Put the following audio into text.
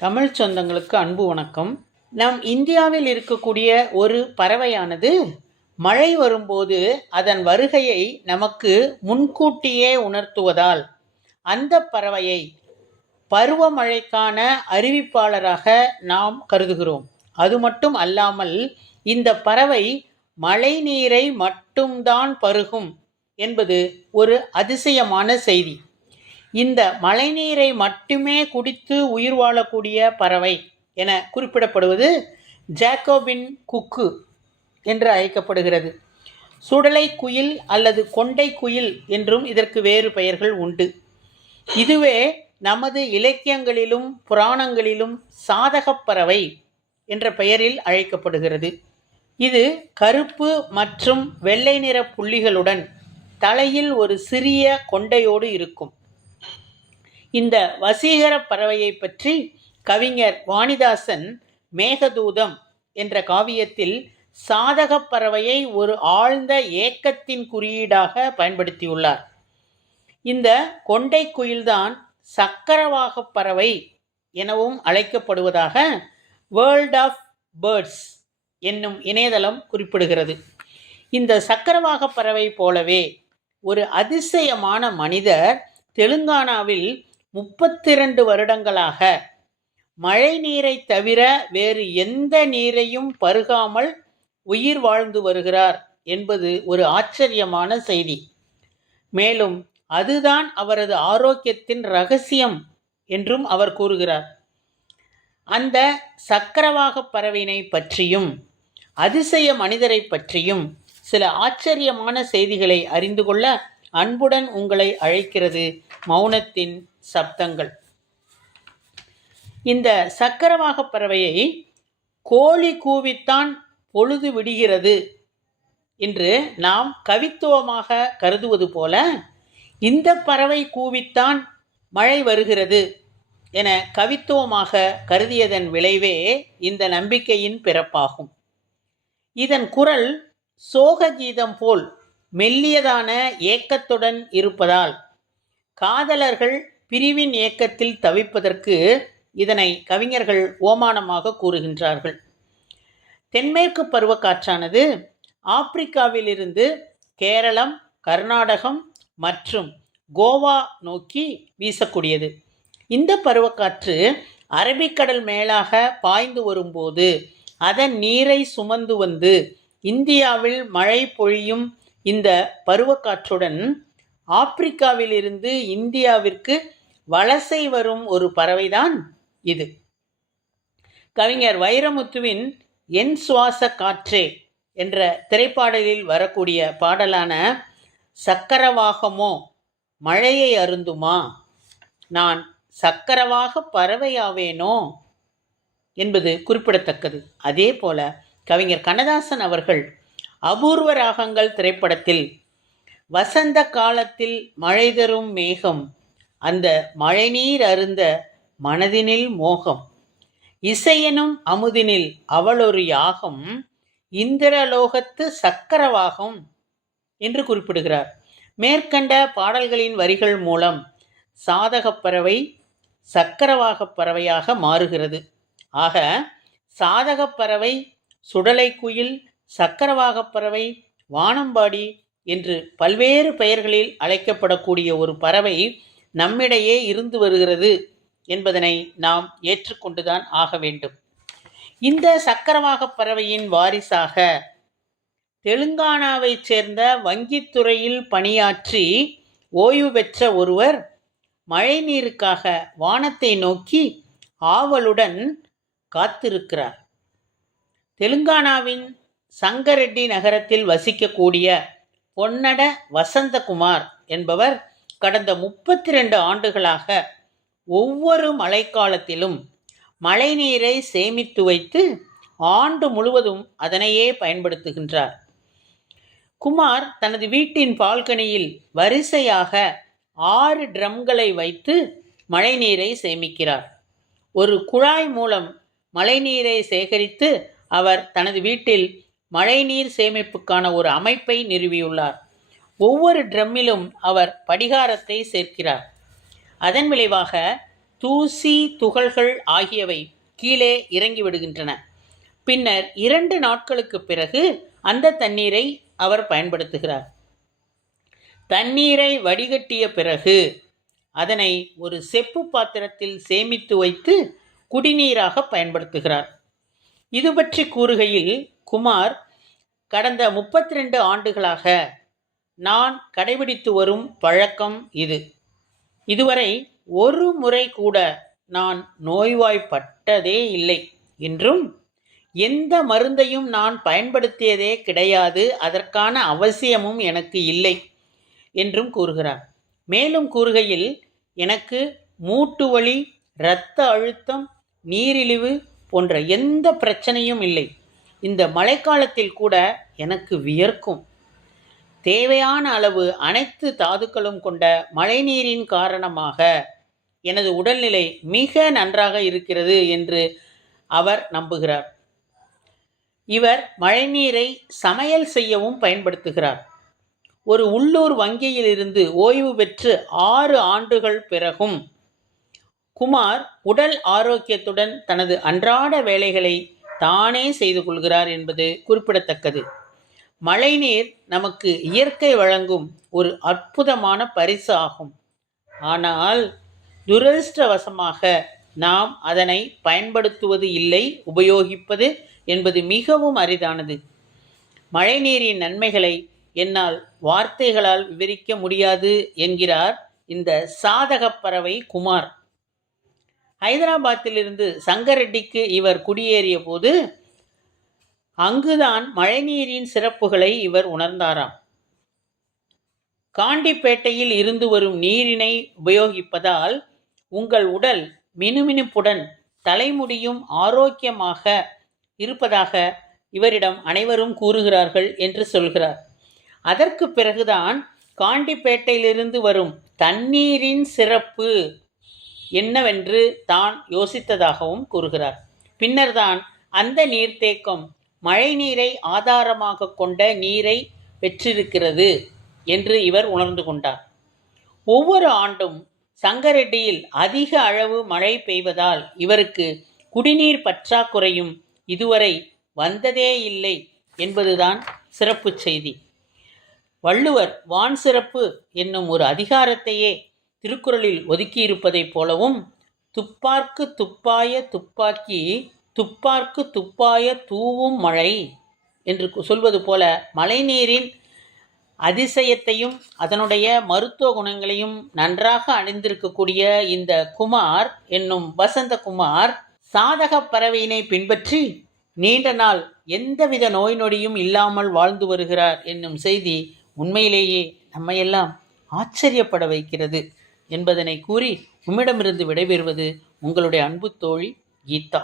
தமிழ் சொந்தங்களுக்கு அன்பு வணக்கம். நம் இந்தியாவில் இருக்கக்கூடிய ஒரு பறவையானது மழை வரும்போது அதன் வருகையை நமக்கு முன்கூட்டியே உணர்த்துவதால் அந்த பறவையை பருவமழைக்கான அறிவிப்பாளராக நாம் கருதுகிறோம். அது மட்டும் அல்லாமல் இந்த பறவை மழை நீரை மட்டும்தான் பருகும் என்பது ஒரு அதிசயமான செய்தி. இந்த மழைநீரை மட்டுமே குடித்து உயிர் வாழக்கூடிய பறவை என குறிப்பிடப்படுவது ஜாக்கோபின் குக்கு என்று அழைக்கப்படுகிறது. சுடலை குயில் அல்லது கொண்டை குயில் என்றும் இதற்கு வேறு பெயர்கள் உண்டு. இதுவே நமது இலக்கியங்களிலும் புராணங்களிலும் சாதகப் பறவை என்ற பெயரில் அழைக்கப்படுகிறது. இது கருப்பு மற்றும் வெள்ளை நிற புள்ளிகளுடன் தலையில் ஒரு சிறிய கொண்டையோடு இருக்கும். இந்த வசீகர பறவையை பற்றி கவிஞர் வாணிதாசன் மேகதூதம் என்ற காவியத்தில் சாதகப் பறவையை ஒரு ஆழ்ந்த ஏக்கத்தின் குறியீடாக பயன்படுத்தியுள்ளார். இந்த கொண்டை குயில்தான் சக்கரவாகப் பறவை எனவும் அழைக்கப்படுவதாக வேர்ல்ட் ஆஃப் பேர்ட்ஸ் என்னும் இணையதளம் குறிப்பிடுகிறது. இந்த சக்கரவாகப் பறவை போலவே ஒரு அதிசயமான மனிதர் தெலுங்கானாவில் 32 வருடங்களாக மழை நீரை தவிர வேறு எந்த நீரையும் பருகாமல் உயிர் வாழ்ந்து வருகிறார் என்பது ஒரு ஆச்சரியமான செய்தி. மேலும் அதுதான் அவரது ஆரோக்கியத்தின் ரகசியம் என்றும் அவர் கூறுகிறார். அந்த சக்கரவாக பறவையினை பற்றியும் அதிசய மனிதரை பற்றியும் சில ஆச்சரியமான செய்திகளை அறிந்து கொள்ள அன்புடன் உங்களை அழைக்கிறது மௌனத்தின் சப்தங்கள். இந்த சக்கரவாக பறவையை கோழி கூவித்தான் பொழுது விடுகிறது என்று நாம் கவித்துவமாக கருதுவது போல இந்த பறவை கூவித்தான் மழை வருகிறது என கவித்துவமாக கருதியதன் விளைவே இந்த நம்பிக்கையின் பிறப்பாகும். இதன் குரல் சோக கீதம் போல் மெல்லியதான ஏக்கத்துடன் இருப்பதால் காதலர்கள் பிரிவின் ஏக்கத்தில் தவிப்பதற்கு இதனை கவிஞர்கள் ஓமானமாக கூறுகின்றார்கள். தென்மேற்கு பருவக்காற்றானது ஆப்பிரிக்காவிலிருந்து கேரளம், கர்நாடகம் மற்றும் கோவா நோக்கி வீசக்கூடியது. இந்த பருவக்காற்று அரபிக்கடல் மேலாக பாய்ந்து வரும்போது அதன் நீரை சுமந்து வந்து இந்தியாவில் மழை பொழியும் இந்த பருவக்காற்றுடன் ஆப்பிரிக்காவிலிருந்து இந்தியாவிற்கு வலசை வரும் ஒரு பறவைதான் இது. கவிஞர் வைரமுத்துவின் என் சுவாச காற்றே என்ற திரைப்பாடலில் வரக்கூடிய பாடலான சக்கரவாகமோ மழையை அருந்துமா, நான் சக்கரவாக பறவையாவேனோ என்பது குறிப்பிடத்தக்கது. அதே போல கவிஞர் கண்ணதாசன் அவர்கள் அபூர்வ ராகங்கள் திரைப்படத்தில் வசந்த காலத்தில் மழை தரும் மேகம், அந்த மழைநீர் அருந்த மனதினில் மோகம், இசையெனும் அமுதினில் அவளொரு யாகம், இந்திரலோகத்து சக்கரவாகம் என்று குறிப்பிடுகிறார். மேற்கண்ட பாடல்களின் வரிகள் மூலம் சாதகப் பறவை சக்கரவாகப் பறவையாக மாறுகிறது. ஆக சாதகப் பறவை, சுடலை குயில், சக்கரவாகப் பறவை, வானம்பாடி என்று பல்வேறு பெயர்களில் அழைக்கப்படக்கூடிய ஒரு பறவை நம்மிடையே இருந்து வருகிறது என்பதனை நாம் ஏற்றுக்கொண்டுதான் ஆக வேண்டும். இந்த சக்கரவாகப் பறவையின் வாரிசாக தெலுங்கானாவைச் சேர்ந்த வங்கித்துறையில் பணியாற்றி ஓய்வு பெற்ற ஒருவர் மழை நீருக்காக வானத்தை நோக்கி ஆவலுடன் காத்திருக்கிறார். தெலுங்கானாவின் சங்கரெட்டி நகரத்தில் வசிக்கக்கூடிய பொன்னட வசந்தகுமார் என்பவர் கடந்த 32 ஆண்டுகளாக ஒவ்வொரு மழைக்காலத்திலும் மழை நீரை சேமித்து வைத்து ஆண்டு முழுவதும் அதனையே பயன்படுத்துகின்றார். குமார் தனது வீட்டின் பால்கனியில் வரிசையாக 6 ட்ரம்களை வைத்து மழைநீரை சேமிக்கிறார். ஒரு குழாய் மூலம் மழைநீரை சேகரித்து அவர் தனது வீட்டில் மழைநீர் சேமிப்புக்கான ஒரு அமைப்பை நிறுவியுள்ளார். ஒவ்வொரு ட்ரம்மிலும் அவர் படிகாரத்தை சேர்க்கிறார். அதன் விளைவாக தூசி துகள்கள் ஆகியவை கீழே இறங்கி விடுகின்றன. பின்னர் 2 நாட்களுக்கு பிறகு அந்த தண்ணீரை அவர் பயன்படுத்துகிறார். தண்ணீரை வடிகட்டிய பிறகு அதனை ஒரு செப்பு பாத்திரத்தில் சேமித்து வைத்து குடிநீராக பயன்படுத்துகிறார். இது பற்றி கூறுகையில் குமார், கடந்த 32 ஆண்டுகளாக நான் கடைபிடித்து வரும் பழக்கம் இது. இதுவரை ஒரு முறை கூட நான் நோய்வாய்ப்பட்டதே இல்லை என்றும் எந்த மருந்தையும் நான் பயன்படுத்தியதே கிடையாது, அதற்கான அவசியமும் எனக்கு இல்லை என்றும் கூறுகிறார். மேலும் கூறுகையில், எனக்கு மூட்டு வலி, இரத்த அழுத்தம், நீரிழிவு போன்ற எந்த பிரச்சனையும் இல்லை. இந்த மழைக்காலத்தில் கூட எனக்கு வியர்க்கும். தேவையான அளவு அனைத்து தாதுக்களும் கொண்ட மழைநீரின் காரணமாக எனது உடல்நிலை மிக நன்றாக இருக்கிறது என்று அவர் நம்புகிறார். இவர் மழைநீரை சமையல் செய்யவும் பயன்படுத்துகிறார். ஒரு உள்ளூர் வங்கியில் இருந்து ஓய்வு பெற்று 6 ஆண்டுகள் பிறகும் குமார் உடல் ஆரோக்கியத்துடன் தனது அன்றாட வேலைகளை தானே செய்து கொள்கிறார் என்பது குறிப்பிடத்தக்கது. மழைநீர் நமக்கு இயற்கை வழங்கும் ஒரு அற்புதமான பரிசு ஆகும். ஆனால் துரதிர்ஷ்டவசமாக நாம் அதனை பயன்படுத்துவது இல்லை, உபயோகிப்பது என்பது மிகவும் அரிதானது. மழைநீரின் நன்மைகளை என்னால் வார்த்தைகளால் விவரிக்க முடியாது என்கிறார் இந்த சாதகப் பறவை குமார். ஹைதராபாத்திலிருந்து சங்கரெட்டிக்கு இவர் குடியேறிய போது அங்குதான் மழைநீரின் சிறப்புகளை இவர் உணர்ந்தாராம். காண்டிப்பேட்டையில் இருந்து வரும் நீரினை உபயோகிப்பதால் உங்கள் உடல் மினுமினுப்புடன் தலைமுடியும் ஆரோக்கியமாக இருப்பதாக இவரிடம் அனைவரும் கூறுகிறார்கள் என்று சொல்கிறார். அதற்கு பிறகுதான் காண்டிப்பேட்டையிலிருந்து வரும் தண்ணீரின் சிறப்பு என்னவென்று தான் யோசித்ததாகவும் கூறுகிறார். பின்னர்தான் அந்த நீர்த்தேக்கம் மழை நீரை ஆதாரமாக கொண்ட நீரை பெற்றிருக்கிறது என்று இவர் உணர்ந்து கொண்டார். ஒவ்வொரு ஆண்டும் சங்கரெட்டியில் அதிக அளவு மழை பெய்வதால் இவருக்கு குடிநீர் பற்றாக்குறையும் இதுவரை வந்ததே இல்லை என்பதுதான் சிறப்பு செய்தி. வள்ளுவர் வான் சிறப்பு என்னும் ஒரு அதிகாரத்தையே திருக்குறளில் ஒதுக்கியிருப்பதைப் போலவும், துப்பார்க்கு துப்பாய துப்பாக்கி, துப்பார்க்கு துப்பாய தூவும் மழை என்று சொல்வது போல மழைநீரின் அதிசயத்தையும் அதனுடைய மருத்துவ குணங்களையும் நன்றாக அணிந்திருக்கக்கூடிய இந்த குமார் என்னும் வசந்தகுமார் சாதக பறவையினை பின்பற்றி நீண்ட நாள் எந்தவித நோய் நொடியும் இல்லாமல் வாழ்ந்து வருகிறார் என்னும் செய்தி உண்மையிலேயே நம்மையெல்லாம் ஆச்சரியப்பட வைக்கிறது என்பதனை கூறி உம்மிடமிருந்து விடைபெறுவது உங்களுடைய அன்பு தோழி கீதா.